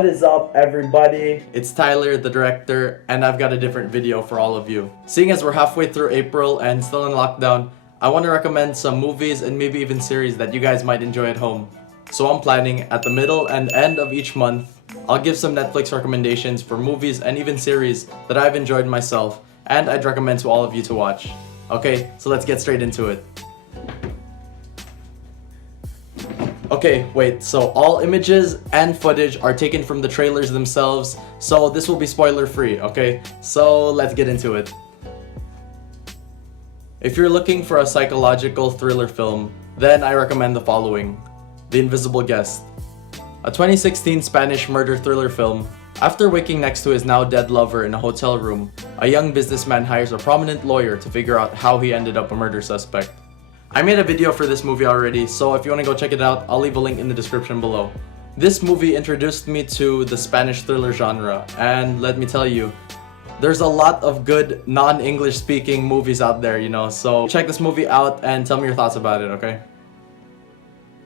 What is up, everybody? It's Tyler, the director, and I've got a different video for all of you. Seeing as we're halfway through April and still in lockdown, I want to recommend some movies and maybe even series that you guys might enjoy at home. So I'm planning at the middle and end of each month, I'll give some Netflix recommendations for movies and even series that I've enjoyed myself and I'd recommend to all of you to watch. Okay, so let's get straight into it. Okay, wait, so all images and footage are taken from the trailers themselves, so this will be spoiler free, okay? So let's get into it. If you're looking for a psychological thriller film, then I recommend the following: The Invisible Guest. A 2016 Spanish murder thriller film. After waking next to his now dead lover in a hotel room, a young businessman hires a prominent lawyer to figure out how he ended up a murder suspect. I made a video for this movie already, so if you want to go check it out, I'll leave a link in the description below. This movie introduced me to the Spanish thriller genre, and let me tell you, there's a lot of good non-English speaking movies out there, so check this movie out and tell me your thoughts about it, okay?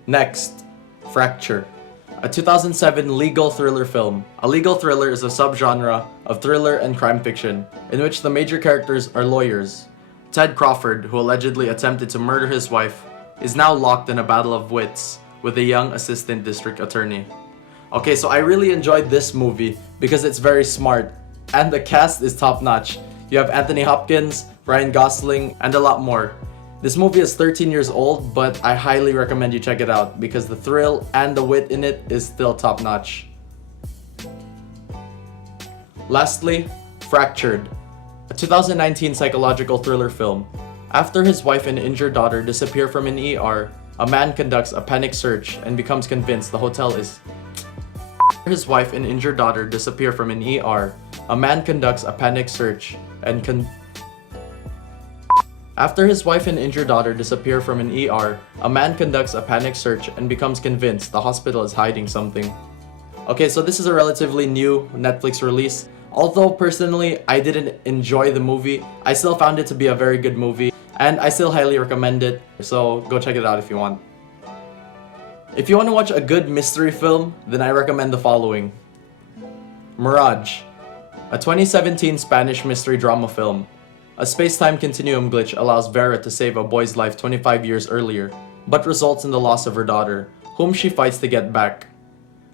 Next, Fracture. A 2007 legal thriller film. A legal thriller is a subgenre of thriller and crime fiction, in which the major characters are lawyers. Ted Crawford, who allegedly attempted to murder his wife, is now locked in a battle of wits with a young assistant district attorney. Okay, so I really enjoyed this movie because it's very smart, and the cast is top-notch. You have Anthony Hopkins, Ryan Gosling, and a lot more. This movie is 13 years old, but I highly recommend you check it out because the thrill and the wit in it is still top-notch. Lastly, Fractured. A 2019 psychological thriller film. After his wife and injured daughter disappear from an ER, a man conducts a panic search and becomes convinced the hotel is... After his wife and injured daughter disappear from an ER, a man conducts a panic search and After his wife and injured daughter disappear from an ER, a man conducts a panic search and becomes convinced the hospital is hiding something. Okay, so this is a relatively new Netflix release. Although personally, I didn't enjoy the movie, I still found it to be a very good movie, and I still highly recommend it, so go check it out if you want. If you want to watch a good mystery film, then I recommend the following. Mirage. A 2017 Spanish mystery drama film. A space-time continuum glitch allows Vera to save a boy's life 25 years earlier, but results in the loss of her daughter, whom she fights to get back.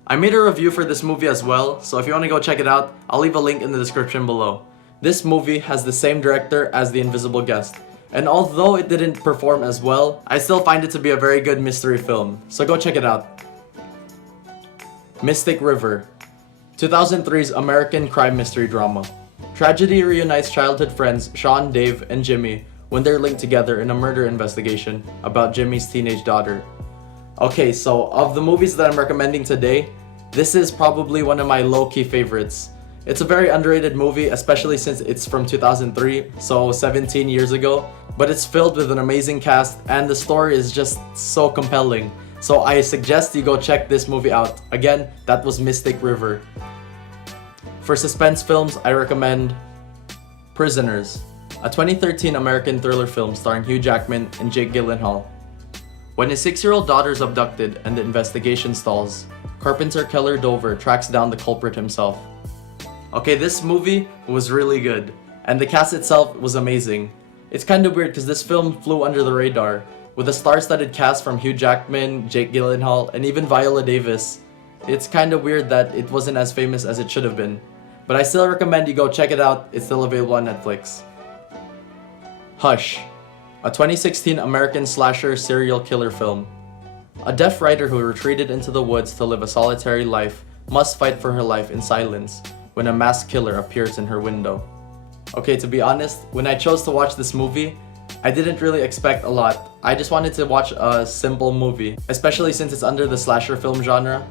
I made a review for this movie as well, so if you want to go check it out, I'll leave a link in the description below. This movie has the same director as The Invisible Guest, and although it didn't perform as well, I still find it to be a very good mystery film, so go check it out. Mystic River. 2003's American crime mystery drama. Tragedy reunites childhood friends Sean, Dave, and Jimmy when they're linked together in a murder investigation about Jimmy's teenage daughter. Okay, so of the movies that I'm recommending today, this is probably one of my low-key favorites. It's a very underrated movie, especially since it's from 2003, so 17 years ago, but it's filled with an amazing cast and the story is just so compelling. So I suggest you go check this movie out. Again, that was Mystic River. For suspense films, I recommend Prisoners, a 2013 American thriller film starring Hugh Jackman and Jake Gyllenhaal. When his 6-year-old daughter is abducted and the investigation stalls, carpenter Keller Dover tracks down the culprit himself. Okay, this movie was really good, and the cast itself was amazing. It's kinda weird because this film flew under the radar, with a star-studded cast from Hugh Jackman, Jake Gyllenhaal, and even Viola Davis. It's kinda weird that it wasn't as famous as it should have been, but I still recommend you go check it out. It's still available on Netflix. Hush. A 2016 American slasher serial killer film. A deaf writer who retreated into the woods to live a solitary life must fight for her life in silence when a masked killer appears in her window. Okay, to be honest, when I chose to watch this movie, I didn't really expect a lot. I just wanted to watch a simple movie, especially since it's under the slasher film genre.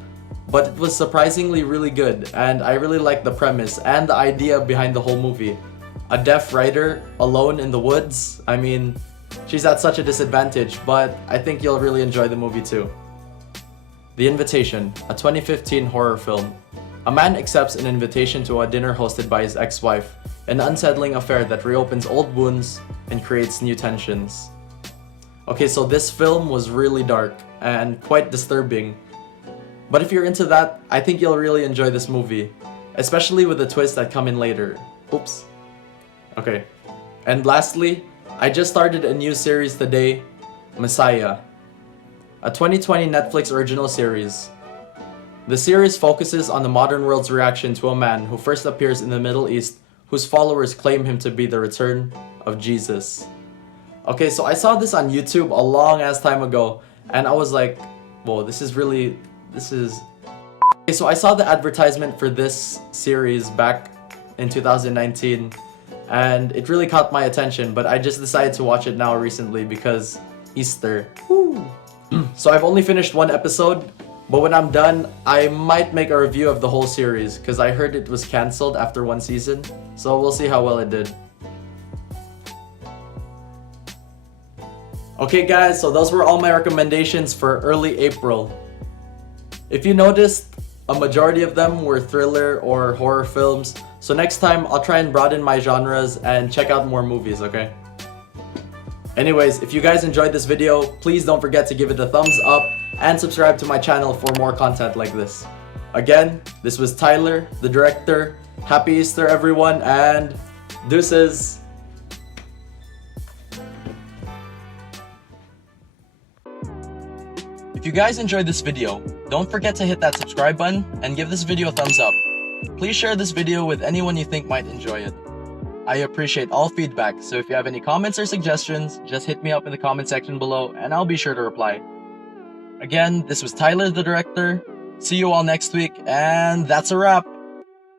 But it was surprisingly really good, and I really liked the premise and the idea behind the whole movie. A deaf writer alone in the woods, I mean, she's at such a disadvantage, but I think you'll really enjoy the movie too. The Invitation, a 2015 horror film. A man accepts an invitation to a dinner hosted by his ex-wife, an unsettling affair that reopens old wounds and creates new tensions. Okay, so this film was really dark and quite disturbing. But if you're into that, I think you'll really enjoy this movie, especially with the twists that come in later. Oops. Okay. And lastly, I just started a new series today, Messiah, a 2020 Netflix original series. The series focuses on the modern world's reaction to a man who first appears in the Middle East, whose followers claim him to be the return of Jesus. Okay, so I saw this on YouTube a long ass time ago, and I was like, whoa, this is... Okay, so I saw the advertisement for this series back in 2019, and it really caught my attention, but I just decided to watch it now recently because Easter. Woo! So I've only finished one episode, but when I'm done, I might make a review of the whole series, because I heard it was cancelled after one season, so we'll see how well it did. Okay guys, so those were all my recommendations for early April. If you noticed, a majority of them were thriller or horror films, so next time I'll try and broaden my genres and check out more movies, okay? Anyways, if you guys enjoyed this video, please don't forget to give it a thumbs up and subscribe to my channel for more content like this. Again, this was Tyler, the director. Happy Easter everyone, and deuces! If you guys enjoyed this video, don't forget to hit that subscribe button and give this video a thumbs up. Please share this video with anyone you think might enjoy it. I appreciate all feedback, so if you have any comments or suggestions, just hit me up in the comment section below and I'll be sure to reply. Again, this was Tyler the director. See you all next week, and that's a wrap!